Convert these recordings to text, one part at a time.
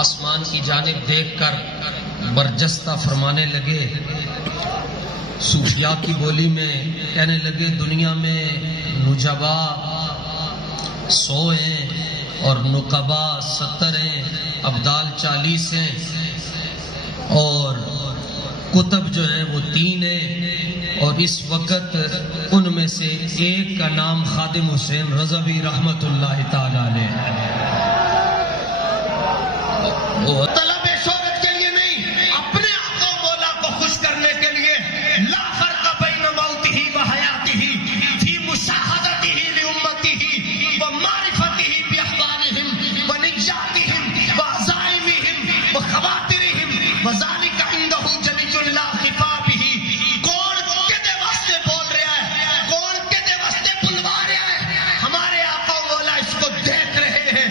آسمان کی جانب دیکھ کر برجستہ فرمانے لگے، صوفیاء کی بولی میں کہنے لگے دنیا میں نجبا 100 ہیں اور نقبا 70 ہیں، ابدال 40 ہیں، اور کتب جو ہیں وہ 3 ہیں، اور اس وقت ان میں سے ایک کا نام خادم حسین رضوی رحمت اللہ تعالی علیہ۔ طلب شہرت کے لیے نہیں، اپنے آقا و مولا کو خوش کرنے کے لیے، لا فرق بین موتہ و حیاتہ فی مشاہدتہ لامتہ و معرفتہ باحوالہم و نجاتہم و عزائمہم و خواطرہم و ذالک عندہ جلی لا خفا بہ۔ کون کدے واسطے بول رہا ہے، کون کدے واسطے بلوا رہا ہے، ہمارے آقا و مولا اس کو دیکھ رہے ہیں۔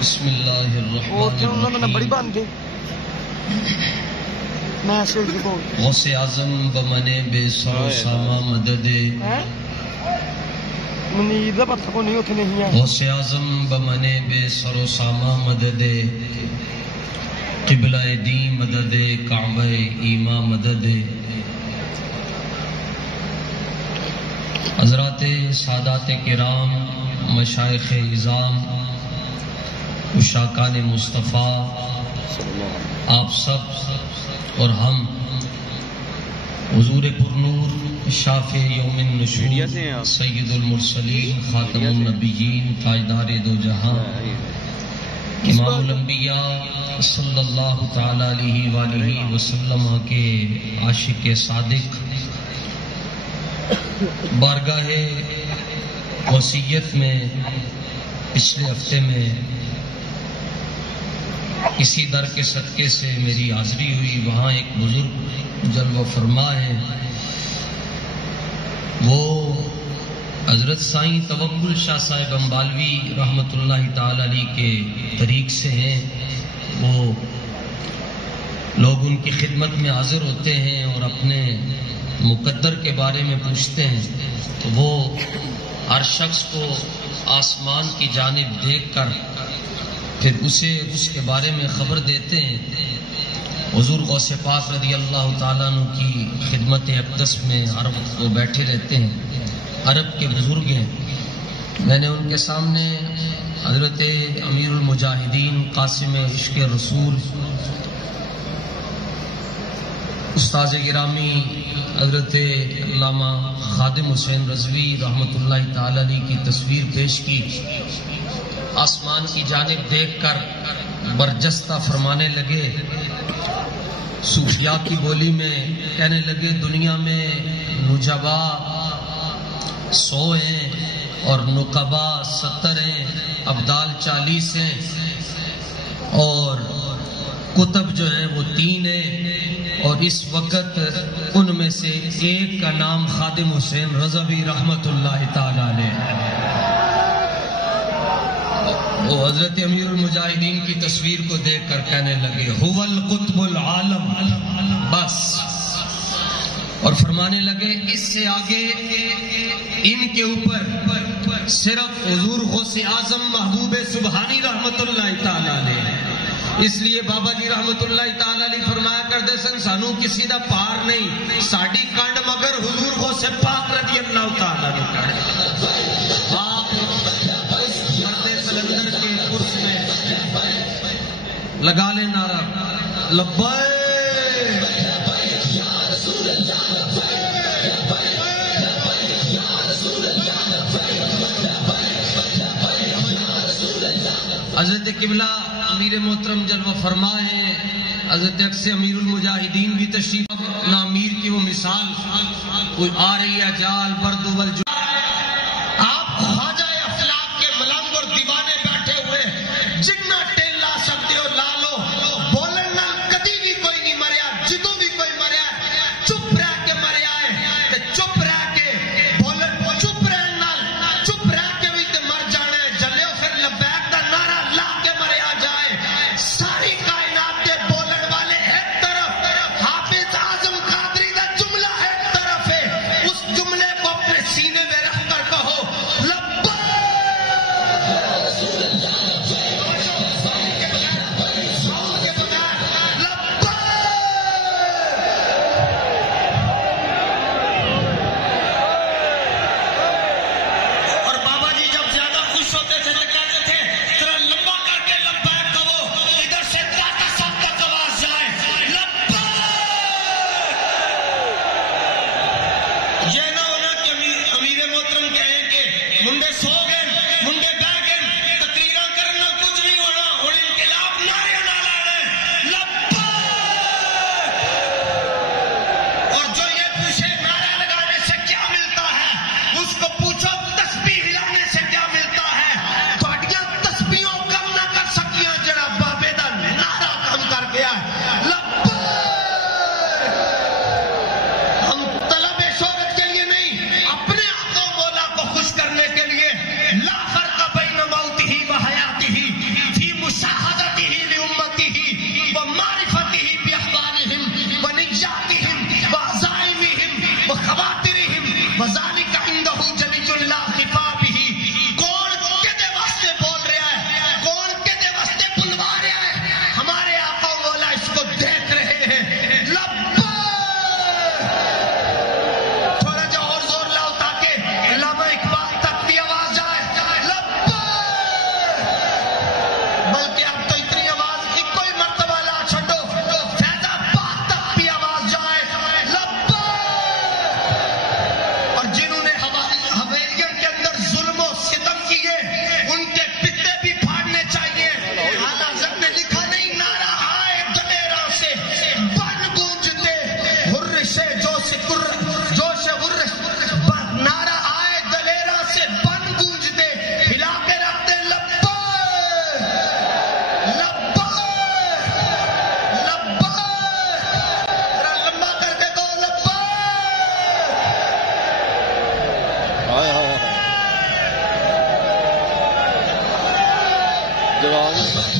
بسم اللہ الرحمن الرحیم۔ غوث اعظم بمنے بے سر و سامہ مدد، غوث اعظم بمنے بے سر و سامہ مدد، قبلہ دین مدد، کعبہ ایماں مدد۔ حضرات سادات کرام، مشائخ اعظام، عشاقان مصطفیٰ، آپ سب اور ہم حضور پرنور شافع یوم النشور سید المرسلین خاتم النبیین تاجدار دو جہاں امام الانبیاء صلی اللہ تعالی علیہ وآلہ وسلم کے عاشق صادق بارگاہ وصیت میں پچھلے ہفتے میں اسی در کے صدقے سے میری حاضری ہوئی۔ وہاں ایک بزرگ جلوہ فرما ہے، وہ حضرت سائیں توکل شاہ صاحب امبالوی رحمت اللہ تعالی علیہ کے طریق سے ہیں۔ وہ لوگ ان کی خدمت میں حاضر ہوتے ہیں اور اپنے مقدر کے بارے میں پوچھتے ہیں، تو وہ ہر شخص کو آسمان کی جانب دیکھ کر پھر اسے اس کے بارے میں خبر دیتے ہیں۔ حضور غوث پاک رضی اللہ تعالیٰ عنہ کی خدمت اقدس میں ہر وقت وہ بیٹھے رہتے ہیں، عرب کے بزرگ ہیں۔ میں نے ان کے سامنے حضرت امیر المجاہدین قاسم عشق رسول استاذ گرامی حضرت علامہ خادم حسین رضوی رحمت اللہ تعالی علیہ کی تصویر پیش کی۔ آسمان کی جانب دیکھ کر برجستہ فرمانے لگے، صوفیاء کی بولی میں کہنے لگے دنیا میں نجبا 100 ہیں اور نقبا 70 ہیں، ابدال 40 ہیں، اور کتب جو ہیں وہ 3 ہیں، اور اس وقت ان میں سے ایک کا نام خادم حسین رضوی رحمت اللہ تعالی علیہ۔ وہ حضرت امیر المجاہدین کی تصویر کو دیکھ کر کہنے لگے هو القطب العالم، بس، اور فرمانے لگے اس سے آگے ان کے اوپر صرف حضور غوث اعظم محبوب سبحانی رحمت اللہ تعالی علیہ۔ اس لیے بابا جی رحمت اللہ تعالی علیہ فرمایا کرتے سن سانو کسی دا پار نہیں، ساڈی کنڈ مگر حضور غوث پاک رضی اللہ تعالی عنہ۔ آپ اس مرد سلندر کے عرص میں لگا لے نعرہ لبیک حضرت قبلہ امیر محترم جلوہ فرما ہے، حضرت اکس امیر المجاہدین بھی تشریف، نہ امیر کی وہ مثال کوئی آ رہی ہے جال برد والجو. آپ خواجہ افلاک کے ملنگ اور دیوانے بیٹھے ہوئے جنہ ٹیل لا سکتے ہو لا لو. بولن نال کدی بھی کوئی نہیں مریا، جدوں بھی کوئی مریا چپ رہ کے مریا ہے، چپ رہ کے بولن، چپ رہن نال چپ رہ کے بھی تے مر جانا ہے. جلیو پھر لبیک دا نعرہ لا کے مریا جائے. ساری کائنات کے بولن والے ایک طرف، حافظ اعظم قادری دا جملہ ایک طرف ہے. اس جملے کو اپنے سینے میں رکھ کر کہو جواب